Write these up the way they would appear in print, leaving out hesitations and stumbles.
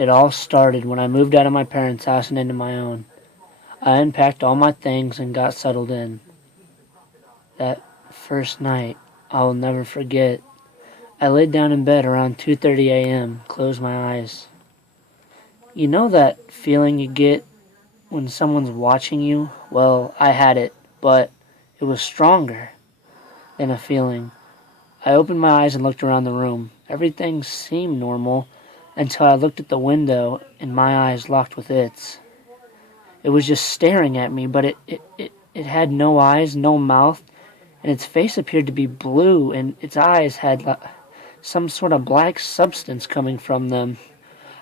It all started when I moved out of my parents' house and into my own. I unpacked all my things and got settled in. That first night, I will never forget. I laid down in bed around 2:30 a.m., closed my eyes. You know that feeling you get when someone's watching you? Well, I had it, but it was stronger than a feeling. I opened my eyes and looked around the room. Everything seemed normal until I looked at the window and my eyes locked with its. It was just staring at me, but it had no eyes, no mouth, and its face appeared to be blue, and its eyes had some sort of black substance coming from them.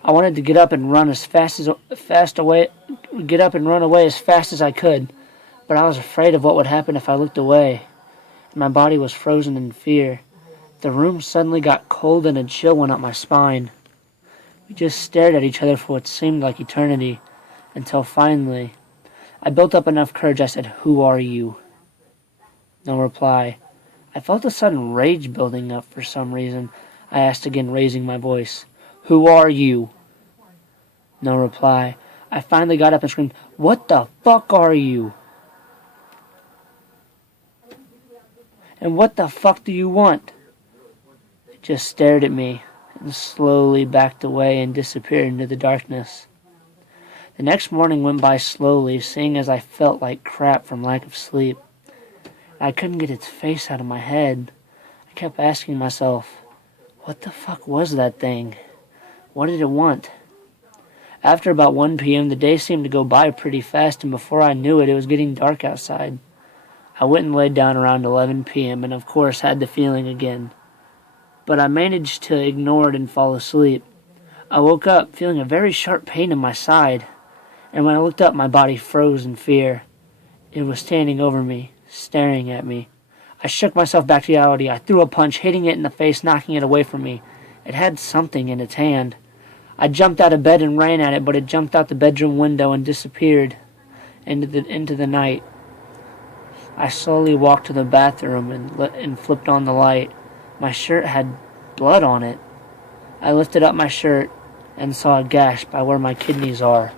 I wanted to get up and run away as fast as I could, but I was afraid of what would happen if I looked away. My body was frozen in fear. The room suddenly got cold and a chill went up my spine. We just stared at each other for what seemed like eternity, until finally, I built up enough courage. I said, "Who are you?" No reply. I felt a sudden rage building up for some reason. I asked again, raising my voice, "Who are you?" No reply. I finally got up and screamed, "What the fuck are you? And what the fuck do you want?" It just stared at me and slowly backed away and disappeared into the darkness. The next morning went by slowly, seeing as I felt like crap from lack of sleep. I couldn't get its face out of my head. I kept asking myself, what the fuck was that thing? What did it want? After about 1 p.m., the day seemed to go by pretty fast, and before I knew it, it was getting dark outside. I went and laid down around 11 p.m. and of course had the feeling again. But I managed to ignore it and fall asleep. I woke up feeling a very sharp pain in my side, and when I looked up, my body froze in fear. It was standing over me, staring at me. I shook myself back to reality. I threw a punch, hitting it in the face, knocking it away from me. It had something in its hand. I jumped out of bed and ran at it, but it jumped out the bedroom window and disappeared into the night. I slowly walked to the bathroom and flipped on the light. My shirt had blood on it. I lifted up my shirt and saw a gash by where my kidneys are.